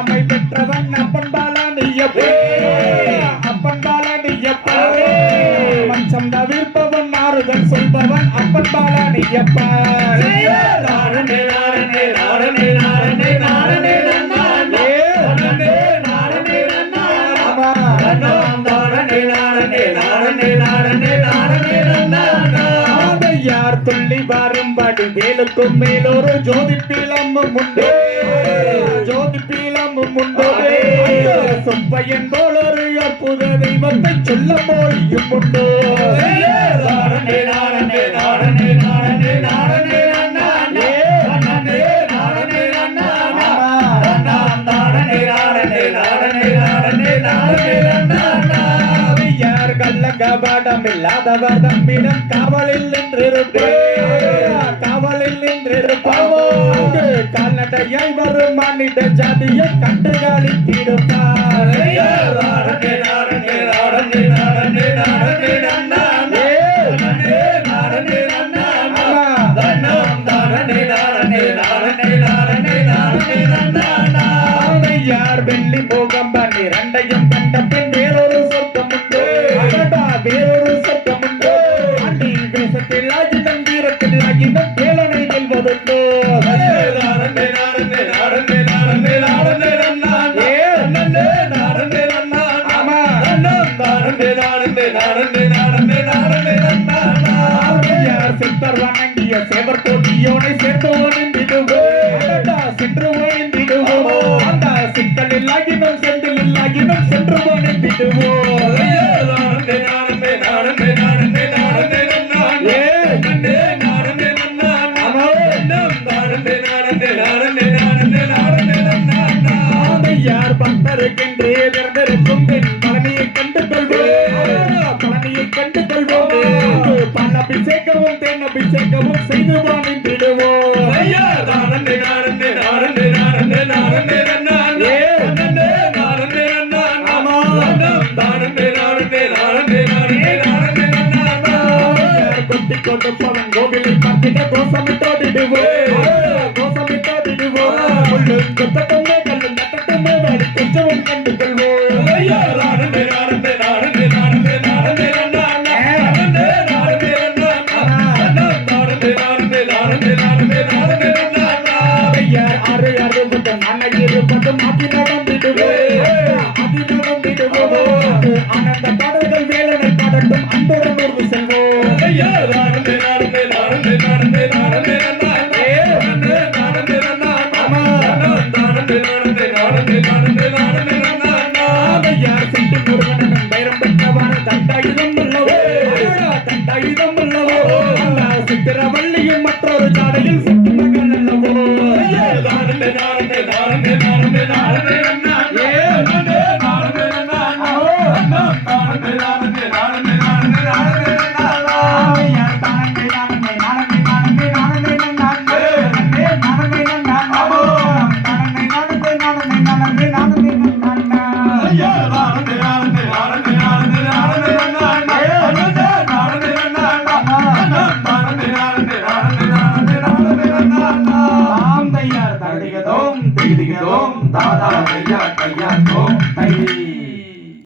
அம்மை பெற்றவன் அப்பன் பாலானியப்ப அப்பன் பாலானியப்ப மச்சம் தவிர்ப்பவன் மாறுதல் சொல்பவன் அப்பன் பாலானியப்ப நாரணே நாரணே நாரணே நாரணே நாரணே நாரணே நாரணே யார் துள்ளி வரும்படி வேலுக்கும் மேலொரு ஜோதி பீலமும் உண்டு ஜோதி பீலமும் உண்டு சுப்பையன் போல் ஒரு அற்புத தெய்வத்தை சொல்ல மொழியும் உண்டு நாரணே நாரணே நாரணே நாரணே நாரணே கபடம் இல்லாதவர் தம்மிடம் காவலில் நின்றிருப்பார் காவலில் நின்றிருப்பார் கால்நடையாய் வரும் மனித ஜாதியை கண்டு களித்திருப்பார் நாரணே நாரணே நாரணே நாரணே நாரணே நாரணே நாரணே நாரணே நாரணே நாரணே யார் வெள்ளி போகம் பண்ணி ரெண்டையும் கண்ட பின் வேறொரு சொர்க்கம் உண்டு வேறொரு சொர்க்கம் உண்டு அண்டி வேஷத்தில் ஆகிதம் வீரத்தில் ஆகிதம் வேலனை வெல்வதுண்டு நாரணே நாரணே நாரணே நாரணே நாரணே நாரணே நாரணே ஆமா நாரணே நாரணே நாரணே நாரணே நாரணே யார் சித்தர் வணங்கிய சேவர் கோட்டியோனை சேர்த்தோனின் விடுவோம் சென்று ஓய்ந்திடுவோம் அந்த சிக்கலில் ஆகினோம் செந்தில் ஆகினோம் சென்று ஓய்ந்திடுவோம் நாரணே நாரணே நாரணே நாரணே நாரணே நாரணே நாரணே நாரணே நாரணே நாரணே யார் பக்தருக்கென்றே விரதருக்கும் பெண் பழனியை கண்டு கொள்வோம் பழனியை கண்டு கொள்வோம் பல அபிஷேகமும் தேன் அபிஷேகமும் செய்து வாழ்ந்திடுவோம் நாரணே நாரணே நாரணே நாரணே நாரணே நாரணே நாரணே கொட்டி கொடுப்பவன் கோவிலில் பார்த்திட கோசமிட்டோடிடுவோம் கோசமிட்டோடிடுவோம் முள்ளு கொத்தட்டுமே கல்லு நட்டட்டுமே வாடி கொஞ்சமும் கண்டு கொள்வோம் நாரணே நாரணே நாரணே நாரணே நாரணே நாரணே நாரணே நாரணே நாரணே ஆறு அறுபதும் அன்னையிருப்பதும் அதி நடந்திடுவோம் அதி நடந்திடுவோம் ஆனந்த பாடல்கள் வேலனை பாடட்டும் அன்புடன் உறுதி செல்வோம் நாரணே நாரணே நாரணே நாரணே நாரணே சென்று முருகனும் வைரம் பெற்றவான தண்டாயுதம் உள்ளவோ தண்டாயுதம் உள்ளவோ சித்திரவள்ளியும்